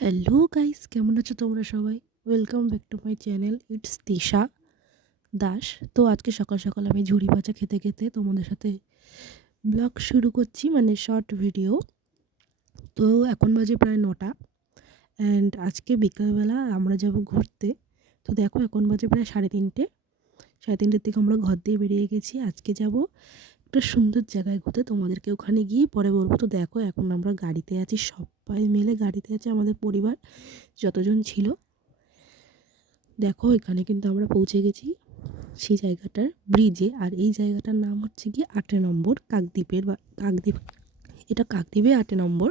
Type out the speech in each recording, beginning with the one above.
Hello guys, কেমন আছো তোমরা সবাই? Welcome back to my channel. It's Tisha Das. তো আজকে সকাল সকাল আমি ঝুড়ি ভাজা খেতে খেতে তোমাদের সাথে ব্লগ শুরু করছি, মানে শর্ট ভিডিও। তো এখন বাজে প্রায় 9টা, অ্যান্ড আজকে বিকালবেলা আমরা যাব ঘুরতে। তো দেখো, এখন বাজে প্রায় 3:30। 3:30 থেকে আমরা ঘর দিয়ে বেরিয়ে গেছি। আজকে যাব একটা সুন্দর জায়গায় ঘুরতে, তোমাদেরকে ওখানে গিয়ে পরে বলবো। তো দেখো, এখন আমরা গাড়িতে আছি, সবাই মিলে গাড়িতে আছে, আমাদের পরিবার যতজন ছিল। দেখো, এখানে কিন্তু আমরা পৌঁছে গেছি সেই জায়গাটার ব্রিজে। আর এই জায়গাটার নাম হচ্ছে কি 8 নম্বর কাকদ্বীপের বা কাকদ্বীপ। এটা কাকদ্বীপে 8 নম্বর।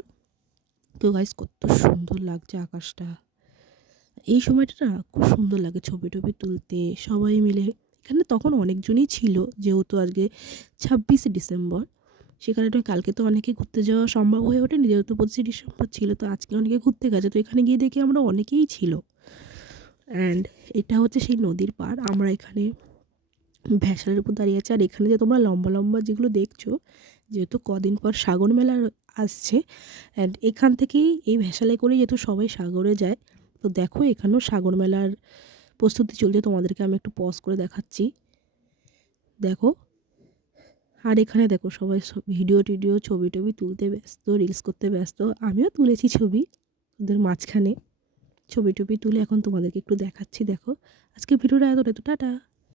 তো গাইস, কত সুন্দর লাগছে আকাশটা এই সময়টা, না খুব সুন্দর লাগে ছবি টবি তুলতে সবাই মিলে। এখানে তখন অনেকজনই ছিল, যেহেতু আজকে 26শে ডিসেম্বর। সেখানে কালকে তো অনেকে ঘুরতে যাওয়া সম্ভব হয়ে ওঠেনি, যেহেতু 25শে ডিসেম্বর ছিল। তো আজকে অনেকে ঘুরতে গেছে, তো এখানে গিয়ে দেখি আমরা অনেকেই ছিল। অ্যান্ড এটা হচ্ছে সেই নদীর পাড়। আমরা এখানে ভ্যাসেলের উপর দাঁড়িয়ে আছে। আর এখানে যে তোমরা লম্বা লম্বা যেগুলো দেখছো, যেহেতু কদিন পর সাগর মেলা আসছে, অ্যান্ড এখান থেকেই এই ভ্যাসেলে করে যেহেতু সবাই সাগরে যায়। তো দেখো, এখানেও সাগর মেলার প্রস্তুতি চলছে, তোমাদেরকে আমি একটু পজ করে দেখাচ্ছি। দেখো, আর এখানে দেখো সবাই ভিডিও টিডিও ছবি টবি তুলতে ব্যস্ত, রিলস করতে ব্যস্ত। আমিও তুলেছি ছবি ওদের মাঝখানে। ছবি টবি তুলে এখন তোমাদেরকে একটু দেখাচ্ছি। দেখো, আজকে ভিডিওটা এতটা, তো টাটা।